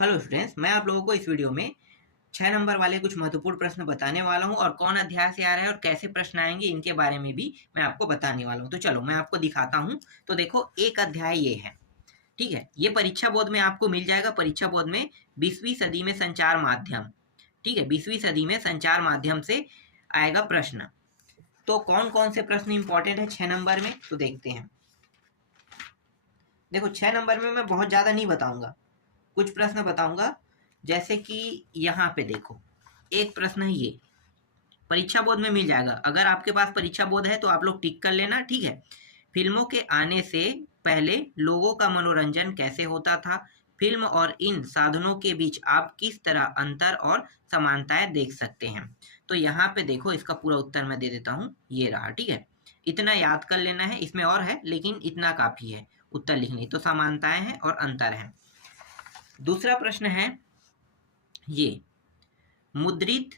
Hello students, मैं आप लोगों को इस वीडियो में 6 नंबर वाले कुछ महत्वपूर्ण प्रश्न बताने वाला हूं और कौन अध्याय से आ रहा है और कैसे प्रश्न आएंगे इनके बारे में भी मैं आपको बताने वाला हूं। तो चलो मैं आपको दिखाता हूं। तो देखो, एक अध्याय ये है, ठीक है। ये परीक्षा बोर्ड में आपको मिल जाएगा। परीक्षा बोर्ड में 20वीं सदी में संचार माध्यम, ठीक है, 20वीं सदी में संचार माध्यम से आएगा प्रश्न। तो कौन कौन से प्रश्न इंपॉर्टेंट है 6 नंबर में, तो देखते हैं। देखो, 6 नंबर में मैं बहुत ज़्यादा नहीं बताऊंगा, कुछ प्रश्न बताऊंगा। जैसे कि यहाँ पे देखो, एक प्रश्न है, ये परीक्षा बोर्ड में मिल जाएगा। अगर आपके पास परीक्षा बोर्ड है तो आप लोग टिक कर लेना, ठीक है। फिल्मों के आने से पहले लोगों का मनोरंजन कैसे होता था? फिल्म और इन साधनों के बीच आप किस तरह अंतर और समानताएं देख सकते हैं? तो यहाँ पे देखो, इसका पूरा उत्तर मैं दे देता हूँ, ये रहा, ठीक है। इतना याद कर लेना है, इसमें और है लेकिन इतना काफी है उत्तर लिखने। तो समानताएं हैं और अंतर है। दूसरा प्रश्न है ये, मुद्रित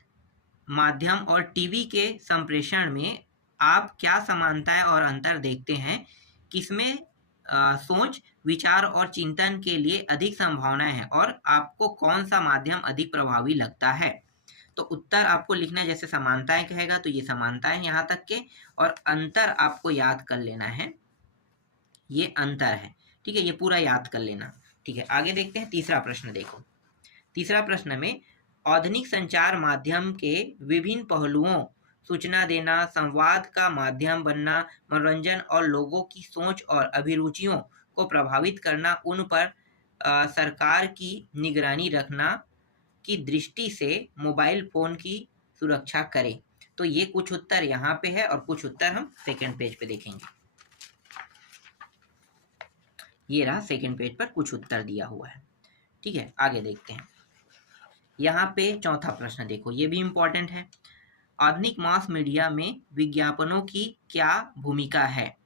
माध्यम और टीवी के संप्रेषण में आप क्या समानताएं और अंतर देखते हैं? किसमें सोच, विचार और चिंतन के लिए अधिक संभावनाएं हैं और आपको कौन सा माध्यम अधिक प्रभावी लगता है? तो उत्तर आपको लिखना है, जैसे समानताएं कहेगा तो ये समानताएं यहाँ तक के, और अंतर आपको याद कर लेना है, ये अंतर है, ठीक है। ये पूरा याद कर लेना, ठीक है। आगे देखते हैं, तीसरा प्रश्न देखो। तीसरा प्रश्न में, आधुनिक संचार माध्यम के विभिन्न पहलुओं, सूचना देना, संवाद का माध्यम बनना, मनोरंजन और लोगों की सोच और अभिरुचियों को प्रभावित करना, उन पर सरकार की निगरानी रखना की दृष्टि से मोबाइल फोन की सुरक्षा करें। तो ये कुछ उत्तर यहाँ पे है और कुछ उत्तर हम सेकंड पेज पे देखेंगे। ये रहा सेकंड पेज पर कुछ उत्तर दिया हुआ है, ठीक है। आगे देखते हैं। यहाँ पे चौथा प्रश्न देखो, ये भी इंपॉर्टेंट है। आधुनिक मास मीडिया में विज्ञापनों की क्या भूमिका है?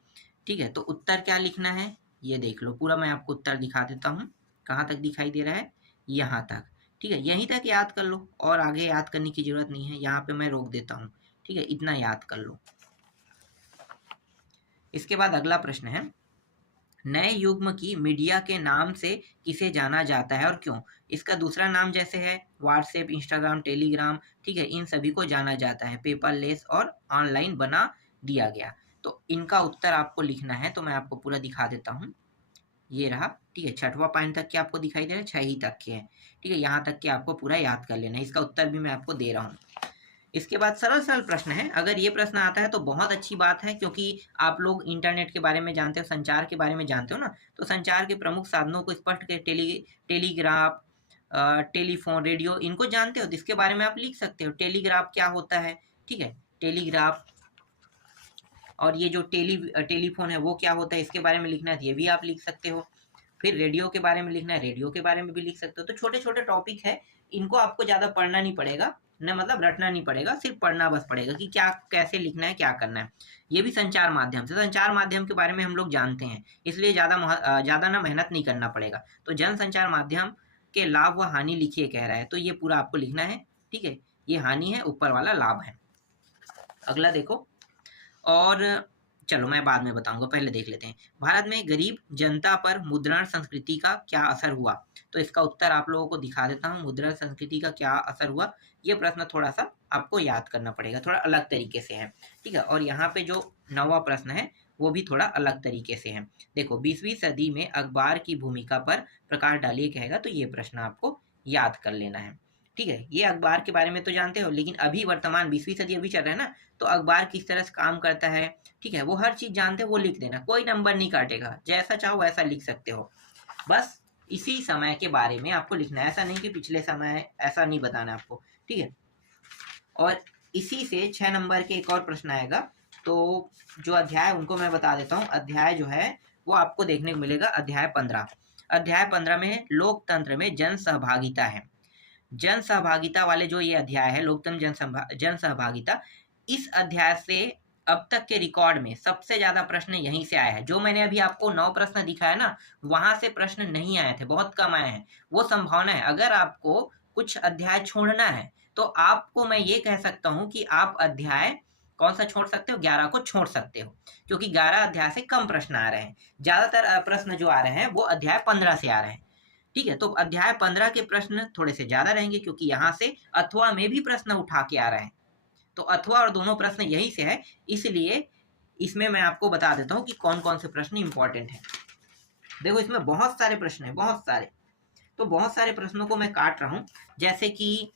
ठीक है, तो उत्तर क्या लिखना है ये देख लो। पूरा मैं आपको उत्तर दिखा देता हूँ। कहाँ तक दिखाई दे रहा है? यहाँ तक, ठीक है। यहीं तक याद कर लो और आगे याद करने की जरूरत नहीं है, यहाँ पे मैं रोक देता हूँ, ठीक है। इतना याद कर लो। इसके बाद अगला प्रश्न है, नए युग्म की मीडिया के नाम से किसे जाना जाता है और क्यों? इसका दूसरा नाम जैसे है व्हाट्सएप, इंस्टाग्राम, टेलीग्राम, ठीक है, इन सभी को जाना जाता है पेपरलेस और ऑनलाइन बना दिया गया। तो इनका उत्तर आपको लिखना है, तो मैं आपको पूरा दिखा देता हूँ। ये रहा, ठीक है। छठवां पॉइंट तक के आपको दिखाई दे रहा है, 6 ही तक के हैं, ठीक है। यहाँ तक के आपको पूरा याद कर लेना है। इसका उत्तर भी मैं आपको दे रहा हूँ। इसके बाद सरल सरल प्रश्न है। अगर ये प्रश्न आता है तो बहुत अच्छी बात है, क्योंकि आप लोग इंटरनेट के बारे में जानते हो, संचार के बारे में जानते हो ना। तो संचार के प्रमुख साधनों को स्पष्ट कर, टेलीग्राफ, टेलीफोन, रेडियो, इनको जानते हो तो इसके बारे में आप लिख सकते हो। टेलीग्राफ क्या होता है, ठीक है, टेलीग्राफ। और ये जो टेलीफोन है वो क्या होता है, इसके बारे में लिखना है, ये भी आप लिख सकते हो। फिर रेडियो के बारे में लिखना है, रेडियो के बारे में भी लिख सकते हो। तो छोटे छोटे टॉपिक है, इनको आपको ज़्यादा पढ़ना नहीं पड़ेगा, न मतलब रटना नहीं पड़ेगा, सिर्फ पढ़ना बस पड़ेगा कि क्या कैसे लिखना है, क्या करना है। ये भी संचार माध्यम से, संचार माध्यम के बारे में हम लोग जानते हैं, इसलिए ज़्यादा ना मेहनत नहीं करना पड़ेगा। तो जन संचार माध्यम के लाभ व हानि लिखिए कह रहा है, तो ये पूरा आपको लिखना है, ठीक है। ये हानि है, ऊपर वाला लाभ है। अगला देखो, और चलो मैं बाद में बताऊंगा, पहले देख लेते हैं। भारत में गरीब जनता पर मुद्रण संस्कृति का क्या असर हुआ? तो इसका उत्तर आप लोगों को दिखा देता हूँ। मुद्रण संस्कृति का क्या असर हुआ, ये प्रश्न थोड़ा सा आपको याद करना पड़ेगा, थोड़ा अलग तरीके से है, ठीक है। और यहाँ पे जो 9वां प्रश्न है वो भी थोड़ा अलग तरीके से है। देखो, 20वीं सदी में अखबार की भूमिका पर प्रकाश डालिए कहेगा, तो ये प्रश्न आपको याद कर लेना है, ठीक है। ये अखबार के बारे में तो जानते हो, लेकिन अभी वर्तमान 20वीं सदी अभी चल रहा है ना, तो अखबार किस तरह से काम करता है, ठीक है, वो हर चीज जानते हो, वो लिख देना, कोई नंबर नहीं काटेगा, जैसा चाहो वैसा लिख सकते हो। बस इसी समय के बारे में आपको लिखना है, ऐसा नहीं कि पिछले समय, ऐसा नहीं बताना आपको, ठीक है। और इसी से 6 नंबर के एक और प्रश्न आएगा। तो जो अध्याय उनको मैं बता देता हूँ। अध्याय जो है वो आपको देखने को मिलेगा, अध्याय 15। अध्याय 15 में लोकतंत्र में जन सहभागिता है। जन सहभागिता वाले जो ये अध्याय है, लोकतंत्र जन सहभागिता, इस अध्याय से अब तक के रिकॉर्ड में सबसे ज्यादा प्रश्न यहीं से आए हैं। जो मैंने अभी आपको 9 प्रश्न दिखाया ना, वहां से प्रश्न नहीं आए थे, बहुत कम आए हैं। वो संभावना है, अगर आपको कुछ अध्याय छोड़ना है तो आपको मैं ये कह सकता हूँ कि आप अध्याय कौन सा छोड़ सकते हो, 11 को छोड़ सकते हो, क्योंकि 11 अध्याय से कम प्रश्न आ रहे हैं। ज्यादातर प्रश्न जो आ रहे हैं वो अध्याय 15 से आ रहे हैं। ठीक है, तो अध्याय 15 के प्रश्न थोड़े से ज्यादा रहेंगे क्योंकि यहाँ से अथवा में भी प्रश्न उठा के आ रहे हैं। तो अथवा और दोनों प्रश्न यहीं से है, इसलिए इसमें मैं आपको बता देता हूँ कि कौन कौन से प्रश्न इंपॉर्टेंट हैं। देखो इसमें बहुत सारे प्रश्न हैं, बहुत सारे। तो बहुत सारे प्रश्नों को मैं काट रहा हूँ, जैसे कि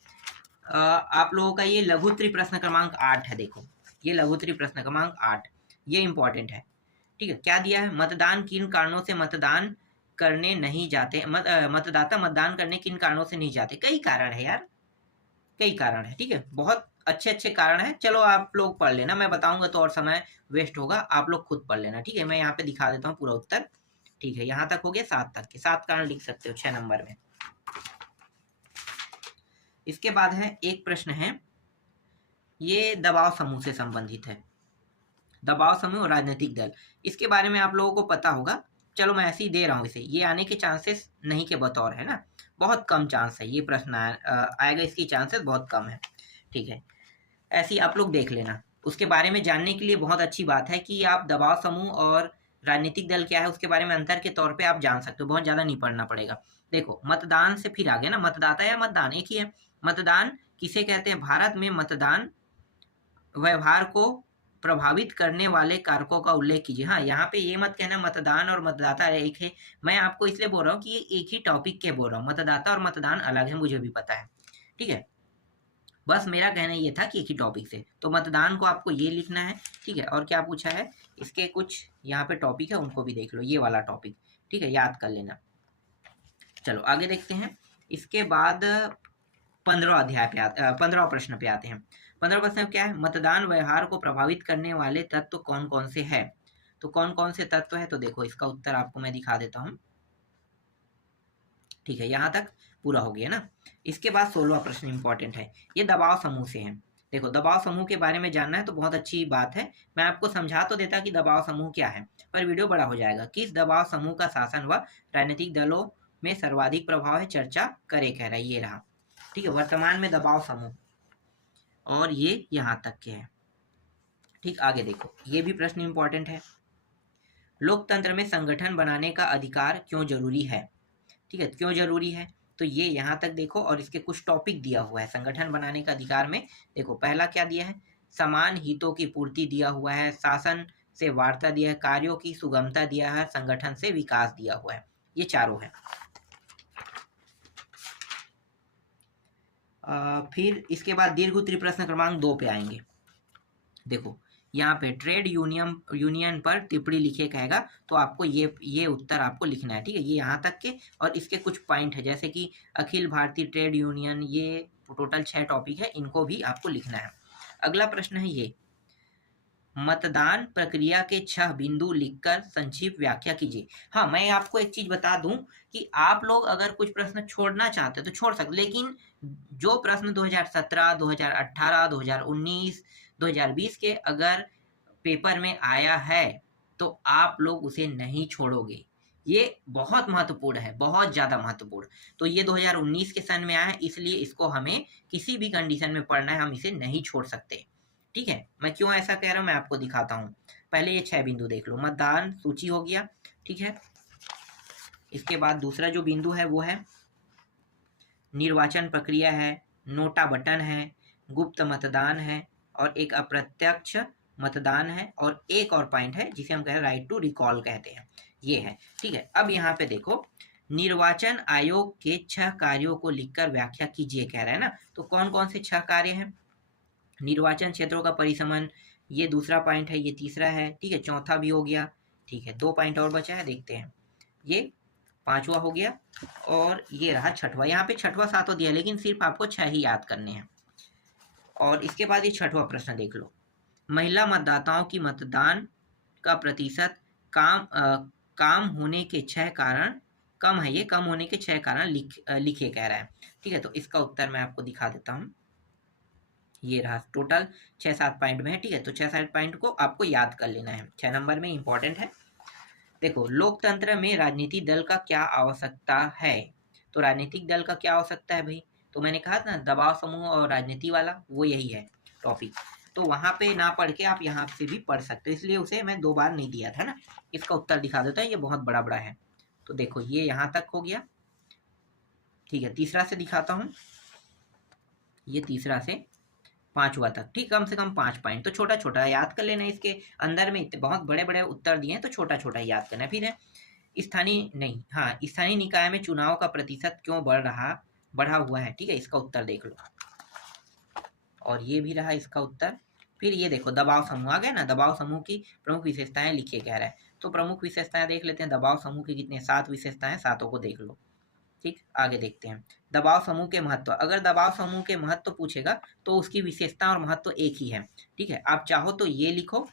आप लोगों का ये लघुत्तरी प्रश्न क्रमांक 8 है। देखो ये लघुत्तरी प्रश्न क्रमांक 8, ये इंपॉर्टेंट है। ठीक है, क्या दिया है? मतदान किन कारणों से मतदान करने नहीं जाते, मतदाता मतदान करने किन कारणों से नहीं जाते? कई कारण है यार, कई कारण है। ठीक है, बहुत अच्छे अच्छे कारण है। चलो आप लोग पढ़ लेना, मैं बताऊंगा तो और समय वेस्ट होगा, आप लोग खुद पढ़ लेना। ठीक है, मैं यहाँ पे दिखा देता हूँ पूरा उत्तर। ठीक है, यहाँ तक हो गया, 7 तक के 7 कारण लिख सकते हो 6 नंबर में। इसके बाद है एक प्रश्न है, ये दबाव समूह से संबंधित है। दबाव समूह और राजनीतिक दल, इसके बारे में आप लोगों को पता होगा। चलो मैं ऐसे ही दे रहा हूँ इसे, ये आने के चांसेस नहीं के बतौर है ना, बहुत कम चांस है ये प्रश्न आएगा, इसकी चांसेस बहुत कम है। ठीक है, ऐसे ही आप लोग देख लेना। उसके बारे में जानने के लिए बहुत अच्छी बात है कि आप दबाव समूह और राजनीतिक दल क्या है उसके बारे में अंतर के तौर पे आप जान सकते हो, बहुत ज़्यादा नहीं पढ़ना पड़ेगा। देखो मतदान से फिर आगे ना, मतदाता या मतदान एक ही है। मतदान किसे कहते हैं? भारत में मतदान व्यवहार को प्रभावित करने वाले कारकों का उल्लेख कीजिए। हाँ, यहाँ पे ये मत कहना मतदान और मतदाता एक है, मैं आपको इसलिए बोल रहा हूँ कि ये एक ही टॉपिक के बोल रहा हूँ, मतदाता और मतदान अलग है, मुझे भी पता है। ठीक है, बस मेरा कहना ये था कि एक ही टॉपिक से, तो मतदान को आपको ये लिखना है। ठीक है, और क्या पूछा है, इसके कुछ यहाँ पे टॉपिक है उनको भी देख लो, ये वाला टॉपिक। ठीक है, याद कर लेना। चलो आगे देखते हैं। इसके बाद 15 प्रश्न पे आते हैं। 15 प्रश्न क्या है? मतदान व्यवहार को प्रभावित करने वाले तत्व कौन कौन से हैं? तो कौन कौन से तत्व है, तो देखो इसका उत्तर आपको मैं दिखा देता हूँ। ठीक है, यहाँ तक पूरा हो गया ना। इसके बाद 16वां प्रश्न इंपॉर्टेंट है, ये दबाव समूह से है। देखो दबाव समूह के बारे में जानना है तो बहुत अच्छी बात है, मैं आपको समझा तो देता कि दबाव समूह क्या है, पर वीडियो बड़ा हो जाएगा। किस दबाव समूह का शासन व राजनीतिक दलों में सर्वाधिक प्रभाव है, चर्चा करे, कह रहा है, ये रहा। ठीक है, वर्तमान में दबाव समूह, और ये यहाँ तक के हैं। ठीक, आगे देखो, ये भी प्रश्न इंपॉर्टेंट है। लोकतंत्र में संगठन बनाने का अधिकार क्यों जरूरी है? ठीक है, क्यों जरूरी है, तो ये यहाँ तक देखो, और इसके कुछ टॉपिक दिया हुआ है संगठन बनाने का अधिकार में। देखो पहला क्या दिया है, समान हितों की पूर्ति दिया हुआ है, शासन से वार्ता दिया है, कार्यों की सुगमता दिया है, संगठन से विकास दिया हुआ है, ये चारों है। फिर इसके बाद दीर्घ उत्तरी प्रश्न क्रमांक 2 पे आएंगे। देखो यहाँ पे ट्रेड यूनियन पर टिप्पणी लिखे कहेगा, तो आपको ये उत्तर आपको लिखना है। ठीक है, ये यहाँ तक के, और इसके कुछ पॉइंट है जैसे कि अखिल भारतीय ट्रेड यूनियन, ये टोटल 6 टॉपिक है, इनको भी आपको लिखना है। अगला प्रश्न है ये, मतदान प्रक्रिया के 6 बिंदु लिखकर संक्षिप्त व्याख्या कीजिए। हाँ, मैं आपको एक चीज बता दूं कि आप लोग अगर कुछ प्रश्न छोड़ना चाहते हो तो छोड़ सकते, लेकिन जो प्रश्न 2017, 2018, 2019, 2020 के अगर पेपर में आया है तो आप लोग उसे नहीं छोड़ोगे, ये बहुत महत्वपूर्ण है, बहुत ज़्यादा महत्वपूर्ण। तो ये 2019 के सन में आया है, इसलिए इसको हमें किसी भी कंडीशन में पढ़ना है, हम इसे नहीं छोड़ सकते। ठीक है, मैं क्यों ऐसा कह रहा हूँ मैं आपको दिखाता हूँ। पहले ये 6 बिंदु देख लो, मतदान सूची हो गया। ठीक है, इसके बाद दूसरा जो बिंदु है वो है निर्वाचन प्रक्रिया है, नोटा बटन है, गुप्त मतदान है, और एक अप्रत्यक्ष मतदान है, और एक और पॉइंट है जिसे हम कह रहे हैं राइट टू रिकॉल कहते हैं, ये है। ठीक है, अब यहाँ पे देखो, निर्वाचन आयोग के 6 कार्यों को लिखकर व्याख्या कीजिए कह रहा है ना, तो कौन कौन से 6 कार्य हैं? निर्वाचन क्षेत्रों का परिसमन, ये दूसरा पॉइंट है, ये तीसरा है। ठीक है, चौथा भी हो गया। ठीक है, 2 पॉइंट और बचा है, देखते हैं। ये 5वां हो गया, और ये रहा 6वां। यहाँ पे 6वां 7वां दिया, लेकिन सिर्फ आपको 6 ही याद करने हैं। और इसके बाद ये 6वां प्रश्न देख लो, महिला मतदाताओं की मतदान का प्रतिशत काम होने के 6 कारण कम है, ये कम होने के 6 कारण लिखे कह रहा है। ठीक है, तो इसका उत्तर मैं आपको दिखा देता हूँ, ये रहा। टोटल 6-7 पॉइंट में है। ठीक है, तो 6-7 पॉइंट को आपको याद कर लेना है, 6 नंबर में इंपॉर्टेंट है। देखो लोकतंत्र में राजनीतिक दल का क्या आवश्यकता है, तो राजनीतिक दल का क्या आवश्यकता है भाई, तो मैंने कहा था ना दबाव समूह और राजनीति वाला, वो यही है टॉपिक। तो वहां पे ना पढ़ के आप यहाँ से भी पढ़ सकते हो, इसलिए उसे मैं 2 बार नहीं दिया था ना। इसका उत्तर दिखा देता है, ये बहुत बड़ा बड़ा है। तो देखो ये यहाँ तक हो गया, ठीक है, तीसरा से दिखाता हूँ, ये तीसरा से पांचवा तक, ठीक, कम से कम 5 पॉइंट, तो छोटा छोटा याद कर लेना। इसके अंदर में इतने बहुत बड़े बड़े उत्तर दिए हैं, तो छोटा छोटा याद करना। फिर है स्थानीय नहीं, हाँ, स्थानीय निकाय में चुनाव का प्रतिशत क्यों बढ़ा हुआ है, ठीक है, इसका उत्तर देख लो। और ये भी रहा इसका उत्तर। फिर ये देखो दबाव समूह आ गया ना, दबाव समूह की प्रमुख विशेषताएं लिखिए कह रहा है, तो प्रमुख विशेषताएं देख लेते हैं। दबाव समूह की कितने 7 विशेषताएं, सातों को देख लो। ठीक, आगे देखते हैं दबाव समूह के महत्व। अगर दबाव समूह के महत्व पूछेगा तो उसकी विशेषता और महत्व एक ही है। ठीक है, आप चाहो तो ये लिखो,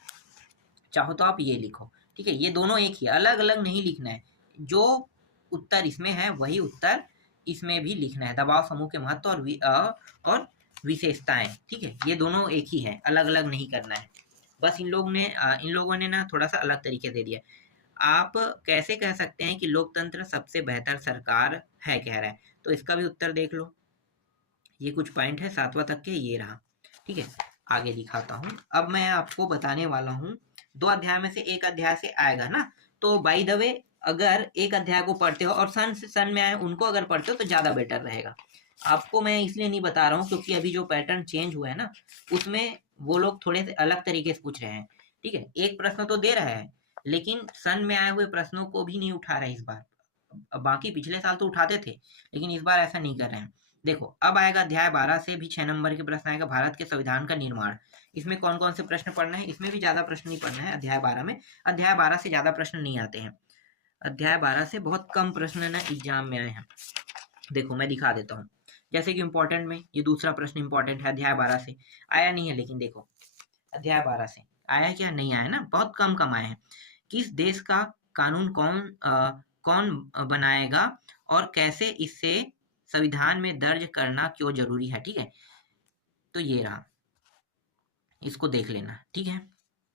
चाहो तो आप ये लिखो। ठीक है, ये दोनों एक ही, अलग अलग नहीं लिखना है। जो उत्तर इसमें है वही उत्तर इसमें भी लिखना है। दबाव समूह के महत्व और विशेषताएं, ठीक है, ये दोनों एक ही है, अलग अलग नहीं करना है। बस इन लोगों ने ना थोड़ा सा अलग तरीके दे दिया। आप कैसे कह सकते हैं कि लोकतंत्र सबसे बेहतर सरकार है, कह रहा है, तो इसका भी उत्तर देख लो। ये कुछ पॉइंट है 7वां तक के, ये रहा। ठीक है, आगे दिखाता हूँ। अब मैं आपको बताने वाला हूँ, 2 अध्याय में से एक अध्याय से आएगा ना, तो बाय द वे अगर एक अध्याय को पढ़ते हो और सन में आए उनको अगर पढ़ते हो तो ज़्यादा बेटर रहेगा। आपको मैं इसलिए नहीं बता रहा हूँ क्योंकि अभी जो पैटर्न चेंज हुआ है ना, उसमें वो लोग थोड़े से अलग तरीके से पूछ रहे हैं। ठीक है, एक प्रश्न तो दे रहा है लेकिन सन में आए हुए प्रश्नों को भी नहीं उठा रहे इस बार। बाकी पिछले साल तो उठाते थे लेकिन इस बार ऐसा नहीं कर रहे हैं। देखो अब आएगा अध्याय 12 से भी 6 नंबर के प्रश्न आएगा, भारत के संविधान का निर्माण। इसमें कौन कौन से प्रश्न पढ़ना है, इसमें भी ज्यादा प्रश्न नहीं पढ़ना है अध्याय 12 में। अध्याय 12 से ज्यादा प्रश्न नहीं आते हैं, अध्याय 12 से बहुत कम प्रश्न ना एग्जाम में आए हैं। देखो मैं दिखा देता हूँ, जैसे कि इंपॉर्टेंट में ये दूसरा प्रश्न इंपॉर्टेंट है, अध्याय 12 से आया नहीं है, लेकिन देखो अध्याय 12 से आया क्या, नहीं आया ना, बहुत कम कम आए हैं। किस देश का कानून कौन बनाएगा और कैसे इससे संविधान में दर्ज करना क्यों जरूरी है। ठीक है, तो ये रहा, इसको देख लेना। ठीक है,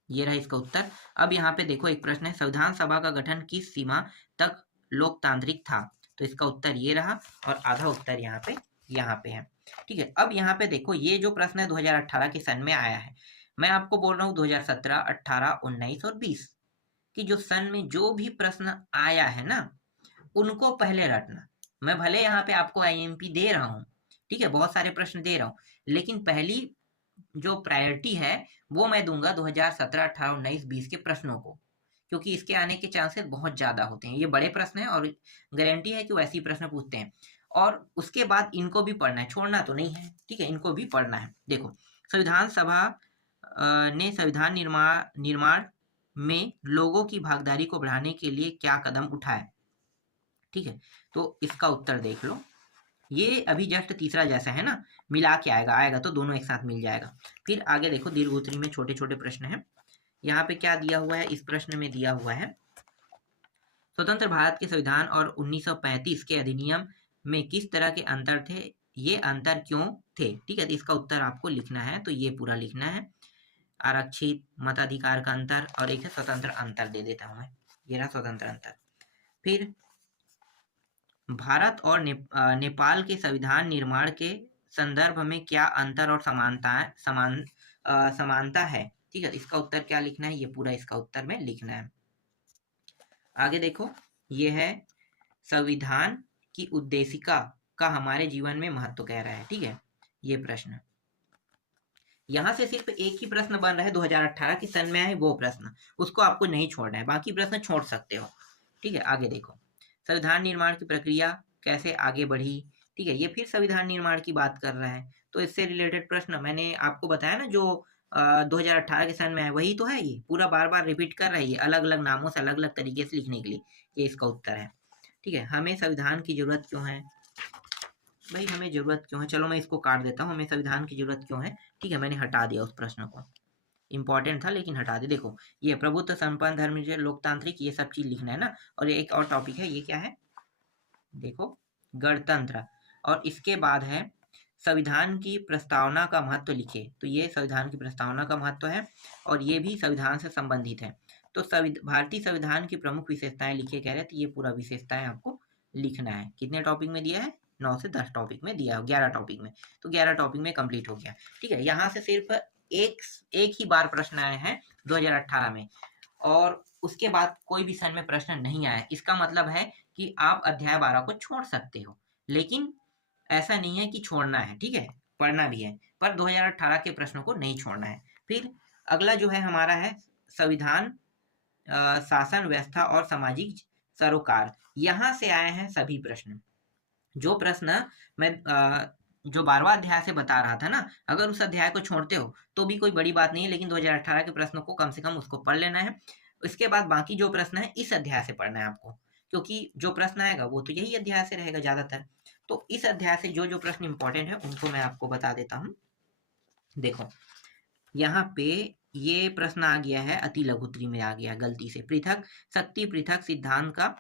ये रहा इसका उत्तर। अब यहाँ पे देखो एक प्रश्न है, संविधान सभा का गठन किस सीमा तक लोकतांत्रिक था, तो इसका उत्तर ये रहा और आधा उत्तर यहाँ पे है। ठीक है, अब यहाँ पे देखो ये जो प्रश्न है 2018 के सन में आया है। मैं आपको बोल रहा हूँ 2017, 18, 19 और 20 कि जो सन में जो भी प्रश्न आया है ना उनको पहले रटना। मैं भले यहाँ पे आपको आईएमपी दे रहा हूँ, ठीक है, बहुत सारे प्रश्न दे रहा हूँ, लेकिन पहली जो प्रायोरिटी है वो मैं दूंगा 2017, 18, 19, 20 के प्रश्नों को, क्योंकि इसके आने के चांसेस बहुत ज्यादा होते हैं। ये बड़े प्रश्न हैं और गारंटी है कि वो ऐसी प्रश्न पूछते हैं। और उसके बाद इनको भी पढ़ना है, छोड़ना तो नहीं है। ठीक है, इनको भी पढ़ना है। देखो संविधान सभा ने संविधान निर्माण में लोगों की भागीदारी को बढ़ाने के लिए क्या कदम उठाए। ठीक है, तो इसका उत्तर देख लो। ये अभी जस्ट तीसरा जैसा है ना, मिला के आएगा तो दोनों एक साथ मिल जाएगा। फिर आगे देखो दीर्घ उत्तरी में छोटे छोटे प्रश्न हैं। यहाँ पे क्या दिया हुआ है, इस प्रश्न में दिया हुआ है स्वतंत्र भारत के संविधान और 1935 के अधिनियम में किस तरह के अंतर थे, ये अंतर क्यों थे। ठीक है, तो इसका उत्तर आपको लिखना है, तो ये पूरा लिखना है। आरक्षित मताधिकार का अंतर और एक है स्वतंत्र अंतर, दे देता हूं मैं, ये रहा स्वतंत्र अंतर। फिर भारत और नेपाल के संविधान निर्माण के संदर्भ में क्या अंतर और समानता है। ठीक है, इसका उत्तर क्या लिखना है, ये पूरा इसका उत्तर में लिखना है। आगे देखो ये है संविधान की उद्देशिका का हमारे जीवन में महत्व कह रहा है। ठीक है, ये प्रश्न यहाँ से सिर्फ एक ही प्रश्न बन रहा है 2018 के सन में आए वो प्रश्न, उसको आपको नहीं छोड़ना है, बाकी प्रश्न छोड़ सकते हो। ठीक है, आगे देखो संविधान निर्माण की प्रक्रिया कैसे आगे बढ़ी। ठीक है, ये फिर संविधान निर्माण की बात कर रहा है, तो इससे रिलेटेड प्रश्न मैंने आपको बताया ना, जो 2018 के सन में है वही तो है। ये पूरा बार बार रिपीट कर रहा है, ये अलग अलग नामों से अलग अलग तरीके से लिखने के लिए, ये इसका उत्तर है। ठीक है, हमें संविधान की जरूरत क्यों है, भाई हमें जरूरत क्यों है, चलो मैं इसको काट देता हूँ, हमें संविधान की जरूरत क्यों है। ठीक है, मैंने हटा दिया उस प्रश्न को, इंपॉर्टेंट था लेकिन हटा दे। देखो ये प्रभुत्व, संपन्न, धर्मनिरपेक्ष, लोकतांत्रिक, ये सब चीज लिखना है ना। और एक और टॉपिक है, ये क्या है, देखो गणतंत्र, और इसके बाद है संविधान की प्रस्तावना का महत्व लिखे, तो ये संविधान की प्रस्तावना का महत्व है और ये भी संविधान से संबंधित है। तो भारतीय संविधान की प्रमुख विशेषताएं लिखे कह रहे, तो ये पूरा विशेषताएं आपको लिखना है। कितने टॉपिक में दिया है, 9 से 10 टॉपिक में दिया, 11 टॉपिक में, तो 11 टॉपिक में कंप्लीट हो गया। ठीक है, यहाँ से सिर्फ एक ही बार प्रश्न आए हैं 2018 में, और उसके बाद कोई भी सन में प्रश्न नहीं आया। इसका मतलब है कि आप अध्याय 12 को छोड़ सकते हो, लेकिन ऐसा नहीं है कि छोड़ना है, ठीक है, पढ़ना भी है, पर 2018 के प्रश्नों को नहीं छोड़ना है। फिर अगला जो है हमारा है संविधान, शासन व्यवस्था और सामाजिक सरोकार। यहाँ से आए हैं सभी प्रश्न। जो प्रश्न मैं जो 12वां अध्याय से बता रहा था ना, अगर उस अध्याय को छोड़ते हो तो भी कोई बड़ी बात नहीं है, लेकिन 2018 के प्रश्नों को कम से कम उसको पढ़ लेना है। इसके बाद बाकी जो प्रश्न है इस अध्याय से पढ़ना है आपको, क्योंकि जो प्रश्न आएगा वो तो यही अध्याय से रहेगा ज्यादातर। तो इस अध्याय से जो जो प्रश्न इंपॉर्टेंट है उनको मैं आपको बता देता हूँ। देखो यहाँ पे ये प्रश्न आ गया है, अति लघुत्री में आ गया गलती से, पृथक शक्ति पृथक सिद्धांत का,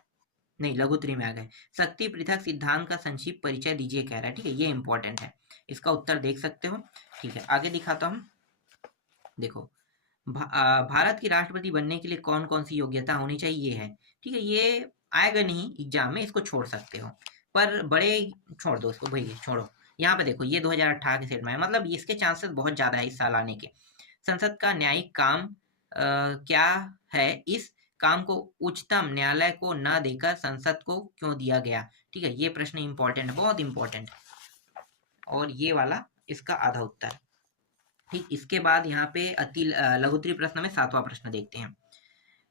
नहीं लघुत्री में आ गए, शक्ति पृथक सिद्धांत का संक्षिप्त परिचय दीजिए कह रहा है, ठीक है, ये इंपॉर्टेंट है, इसका उत्तर देख सकते हो। ठीक है, आगे दिखाता हूँ। देखो भारत की राष्ट्रपति बनने के लिए कौन कौन सी योग्यता होनी चाहिए है, ठीक है, ये आएगा नहीं एग्जाम में, इसको छोड़ सकते हो, पर बड़े छोड़ दो इसको, भैया छोड़ो। यहाँ पे देखो ये 2018 के सेट में है, मतलब इसके चांसेस बहुत ज्यादा है इस साल आने के। संसद का न्यायिक काम क्या है, इस काम को उच्चतम न्यायालय को न देकर संसद को क्यों दिया गया, ठीक है, ये प्रश्न इंपॉर्टेंट है, बहुत इंपॉर्टेंट, और ये वाला इसका आधा उत्तर। ठीक, इसके बाद यहाँ पे अति लघुत्री प्रश्न में 7वां प्रश्न देखते हैं।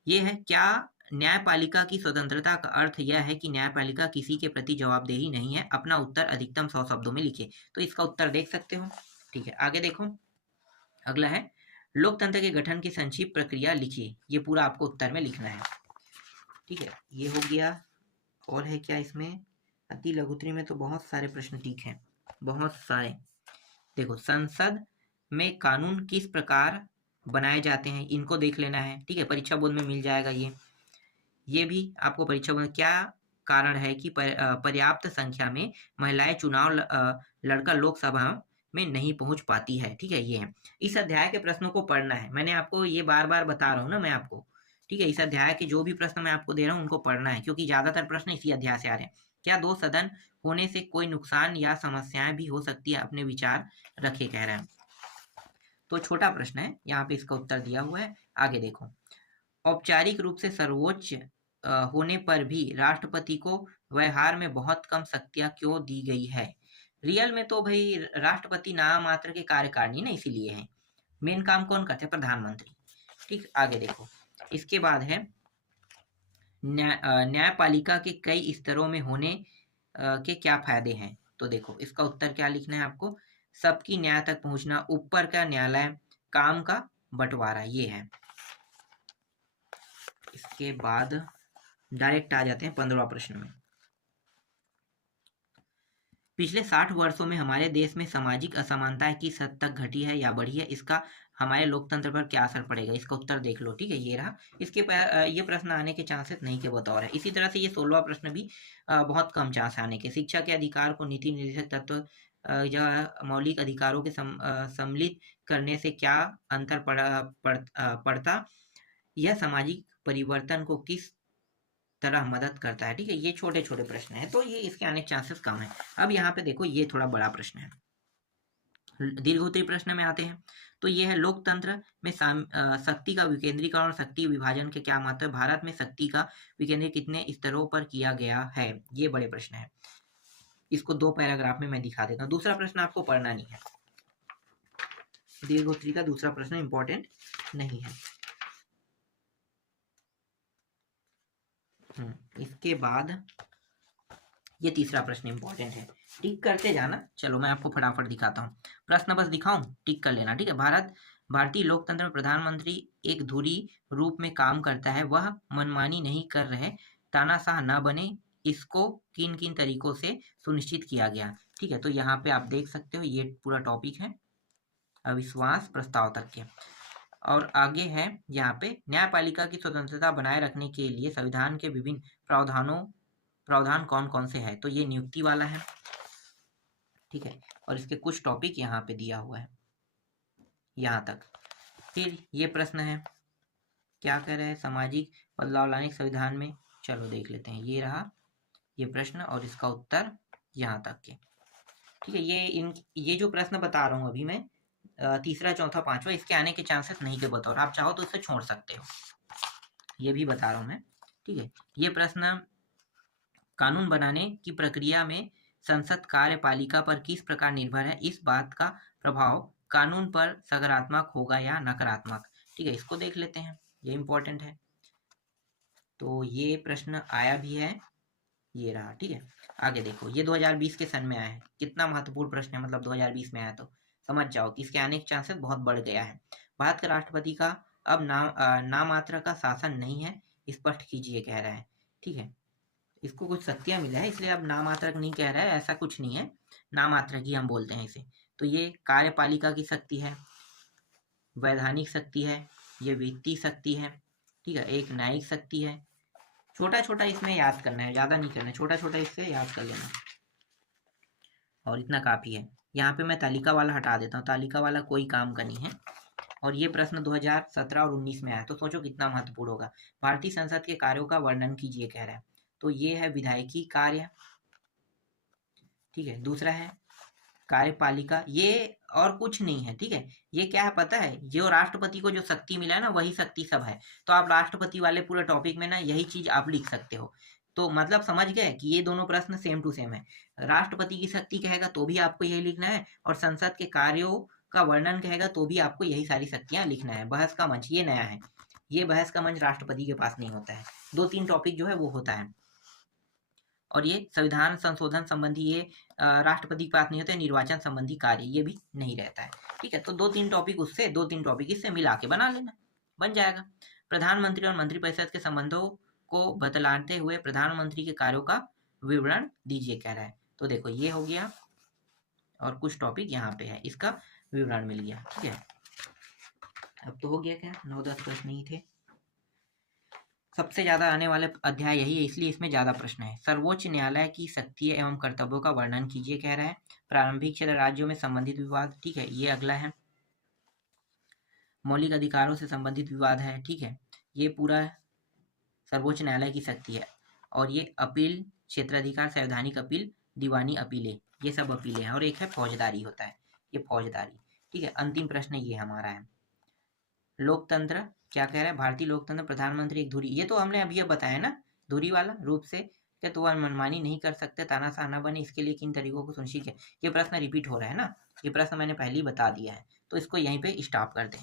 ये है, क्या न्यायपालिका की स्वतंत्रता का अर्थ यह है कि न्यायपालिका किसी के प्रति जवाबदेही नहीं है, अपना उत्तर अधिकतम 100 शब्दों में लिखे। तो इसका उत्तर देख सकते हो। ठीक है, आगे देखो, अगला है लोकतंत्र के गठन की संक्षिप्त प्रक्रिया लिखिए, ये पूरा आपको उत्तर में लिखना है। ठीक है, ये हो गया। और है क्या इसमें, अति लघुत्री में तो बहुत सारे प्रश्न ठीक हैं, बहुत सारे। देखो संसद में कानून किस प्रकार बनाए जाते हैं, इनको देख लेना है, ठीक है, परीक्षा बोर्ड में मिल जाएगा ये भी आपको परीक्षा बोर्ड में। क्या कारण है कि पर्याप्त संख्या में महिलाएं चुनाव लड़कर लोकसभा में नहीं पहुंच पाती है, ठीक है, ये है। इस अध्याय के प्रश्नों को पढ़ना है, मैंने आपको ये बार बार बता रहा हूँ ना मैं आपको, ठीक है, इस अध्याय के जो भी प्रश्न मैं आपको दे रहा हूँ उनको पढ़ना है, क्योंकि ज्यादातर प्रश्न इसी अध्याय से आ रहे हैं। क्या दो सदन होने से कोई नुकसान या समस्याएं भी हो सकती है, अपने विचार रखे, कह रहे हैं। तो छोटा प्रश्न है, यहाँ पे इसका उत्तर दिया हुआ है। आगे देखो, औपचारिक रूप से सर्वोच्च होने पर भी राष्ट्रपति को व्यवहार में बहुत कम शक्तियां क्यों दी गई है। रियल में तो भाई राष्ट्रपति नाम मात्र के कार्यकारिणी ना, इसीलिए है, मेन काम कौन करते हैं, प्रधानमंत्री। ठीक, आगे देखो, इसके बाद है न्यायपालिका के कई स्तरों में होने के क्या फायदे हैं। तो देखो इसका उत्तर क्या लिखना है आपको, सबकी न्याय तक पहुंचना, ऊपर का न्यायालय, काम का बंटवारा, ये है। इसके बाद डायरेक्ट आ जाते हैं 15वां प्रश्न में। पिछले 60 वर्षों में हमारे देश में सामाजिक असमानताएं किस हद तक घटी है या बढ़ी है, इसका हमारे लोकतंत्र पर क्या असर पड़ेगा, इसका उत्तर देख लो। ठीक है, ये रहा। इसके ये प्रश्न आने के चांसेस नहीं के बतौर है। इसी तरह से ये 16वां प्रश्न भी बहुत कम चांस आने के। शिक्षा के अधिकार को नीति निर्देशक तत्व या मौलिक अधिकारों के सम्मिलित करने से क्या अंतर पड़ता, यह सामाजिक परिवर्तन को किस तरह मदद करता है। ठीक है, ये छोटे छोटे प्रश्न हैं, तो ये इसके आने के चांसेस कम है। अब यहाँ पे देखो, ये थोड़ा बड़ा प्रश्न है, दीर्घोत्तरी प्रश्न में आते हैं। तो ये है, लोकतंत्र में शक्ति का विकेंद्रीकरण और शक्ति विभाजन के क्या महत्व है, भारत में शक्ति का विकेंद्रीकरण कितने स्तरों पर किया गया है, ये बड़े प्रश्न है। इसको 2 पैराग्राफ में मैं दिखा देता हूँ। दूसरा प्रश्न आपको पढ़ना नहीं है, दीर्घोत्तरी का दूसरा प्रश्न इंपॉर्टेंट नहीं है। इसके बाद ये तीसरा प्रश्न इंपॉर्टेंट है, टिक करते जाना। चलो मैं आपको फटाफट दिखाता हूँ, प्रश्न बस दिखाऊं, टिक कर लेना। ठीक है, भारतीय लोकतंत्र में प्रधानमंत्री एक धुरी रूप में काम करता है, वह मनमानी नहीं कर रहे, तानाशाह न बने, इसको किन किन तरीकों से सुनिश्चित किया गया। ठीक है, तो यहाँ पे आप देख सकते हो, ये पूरा टॉपिक है अविश्वास प्रस्ताव तक के। और आगे है यहाँ पे, न्यायपालिका की स्वतंत्रता बनाए रखने के लिए संविधान के विभिन्न प्रावधान कौन कौन से है, तो ये नियुक्ति वाला है। ठीक है, और इसके कुछ टॉपिक यहाँ पे दिया हुआ है यहाँ तक। फिर ये प्रश्न है, क्या कह रहे हैं, सामाजिक बदलाव लाने संविधान में, चलो देख लेते हैं। ये रहा ये प्रश्न और इसका उत्तर यहाँ तक के। ठीक है, ये जो प्रश्न बता रहा हूँ अभी मैं, तीसरा चौथा पांचवा, इसके आने के चांसेस नहीं के बतौर, आप चाहो तो इसे छोड़ सकते हो, ये भी बता रहा हूं मैं। ठीक है, ये प्रश्न कानून बनाने की प्रक्रिया में संसद कार्यपालिका पर किस प्रकार निर्भर है, इस बात का प्रभाव कानून पर सकारात्मक होगा या नकारात्मक। ठीक है, इसको देख लेते हैं, ये इंपॉर्टेंट है। तो ये प्रश्न आया भी है, ये रहा। ठीक है, आगे देखो, ये 2020 के सन में आया है। कितना महत्वपूर्ण प्रश्न है, मतलब 2020 में आया तो समझ जाओ कि इसके आने के चांसेस बहुत बढ़ गया है। भारत के राष्ट्रपति का अब नामात्र का शासन नहीं है, स्पष्ट कीजिए कह रहा है। ठीक है, इसको कुछ शक्तियां मिला है, इसलिए अब नामात्रक नहीं कह रहा है, ऐसा कुछ नहीं है, नामात्रक ही हम बोलते हैं इसे। तो ये कार्यपालिका की शक्ति है, वैधानिक शक्ति है, ये वित्तीय शक्ति है। ठीक है, एक न्यायिक शक्ति है। छोटा छोटा इसमें याद करना है, ज्यादा नहीं करना है, छोटा छोटा इससे याद कर लेना और इतना काफी है। यहाँ पे मैं तालिका वाला हटा देता हूँ, तालिका वाला कोई काम का नहीं है। और ये प्रश्न 2017 और 19 में आया, तो सोचो कितना महत्वपूर्ण होगा। भारतीय संसद के कार्यों का वर्णन कीजिए कह रहा है, तो ये है विधायकी कार्य। ठीक है, दूसरा है कार्यपालिका, ये और कुछ नहीं है। ठीक है, ये क्या है पता है, जो राष्ट्रपति को जो शक्ति मिला है ना, वही शक्ति सब है। तो आप राष्ट्रपति वाले पूरे टॉपिक में ना यही चीज आप लिख सकते हो। तो मतलब समझ गए कि ये दोनों प्रश्न सेम टू सेम है। राष्ट्रपति की शक्ति कहेगा तो भी आपको यही लिखना है, और संसद के कार्यों का वर्णन कहेगा तो भी आपको यही सारी शक्तियां लिखना है। बहस का मंच ये नया है, ये बहस का मंच राष्ट्रपति के पास नहीं होता है। 2-3 टॉपिक जो है वो होता है, और ये संविधान संशोधन संबंधी ये राष्ट्रपति के पास नहीं होता है। निर्वाचन संबंधी कार्य ये भी नहीं रहता है। ठीक है, तो 2-3 टॉपिक उससे, 2-3 टॉपिक इससे मिला के बना लेना, बन जाएगा। प्रधानमंत्री और मंत्रिपरिषद के संबंधों को बतलाते हुए प्रधानमंत्री के कार्यों का विवरण दीजिए कह रहा है। तो देखो ये हो गया, और कुछ टॉपिक यहाँ पे है, इसका विवरण मिल गया। ठीक है, अब तो हो गया क्या, 9-10 प्रश्न ही थे। सबसे ज्यादा आने वाले अध्याय यही है, इसलिए इसमें ज्यादा प्रश्न है। सर्वोच्च न्यायालय की शक्ति एवं कर्तव्यों का वर्णन कीजिए कह रहा है। प्रारंभिक क्षेत्र राज्यों में संबंधित विवाद, ठीक है, ये अगला है। मौलिक अधिकारों से संबंधित विवाद है। ठीक है, ये पूरा सर्वोच्च न्यायालय की शक्ति है। और ये अपील, क्षेत्राधिकार, संवैधानिक अपील, दीवानी अपीलें, ये सब अपीलें हैं। और एक है फौजदारी होता है, ये फौजदारी। ठीक है, अंतिम प्रश्न ये हमारा है। लोकतंत्र क्या कह रहा है, भारतीय लोकतंत्र प्रधानमंत्री एक धुरी, ये तो हमने अभी बताया ना, धुरी वाला रूप से क्या तो वह मनमानी नहीं कर सकते, तानाशाह न बने, इसके लिए किन तरीकों को सुनिश्चित किया। ये प्रश्न रिपीट हो रहा है ना, ये प्रश्न मैंने पहले ही बता दिया है, तो इसको यहीं पे स्टॉप कर दें।